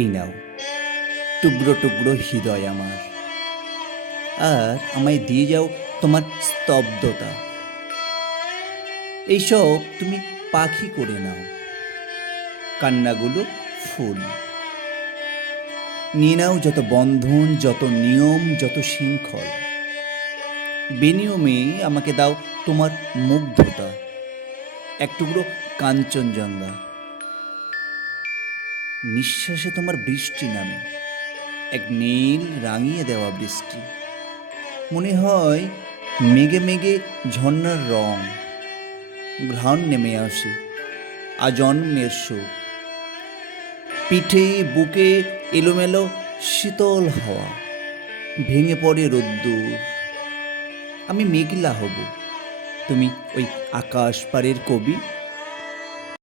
এই নাও টুকরো টুকরো হৃদয় আমার, আর আমায় দিয়ে যাও তোমার স্তব্ধতা। এইসব তুমি পাখি করে নাও, কান্নাগুলো ফুল। নিয়ে নাও যত বন্ধন, যত নিয়ম, যত শৃঙ্খল। বেনিয়মে আমাকে দাও তোমার মুগ্ধতা, এক টুকরো কাঞ্চনজঙ্ঘা। নিঃশ্বাসে তোমার বৃষ্টি নামে, এক নীল রাঙিয়ে দেওয়া বৃষ্টি। মনে হয় মেঘে মেঘে ঝর্ণার রং, ঘ্রাণ নেমে আসে আজন্মের সুখ। পিঠে বুকে এলোমেলো শীতল হাওয়া, ভেঙে পড়ে রোদ্দুর। আমি মেঘলা হব, তুমি ওই আকাশ পারের কবি।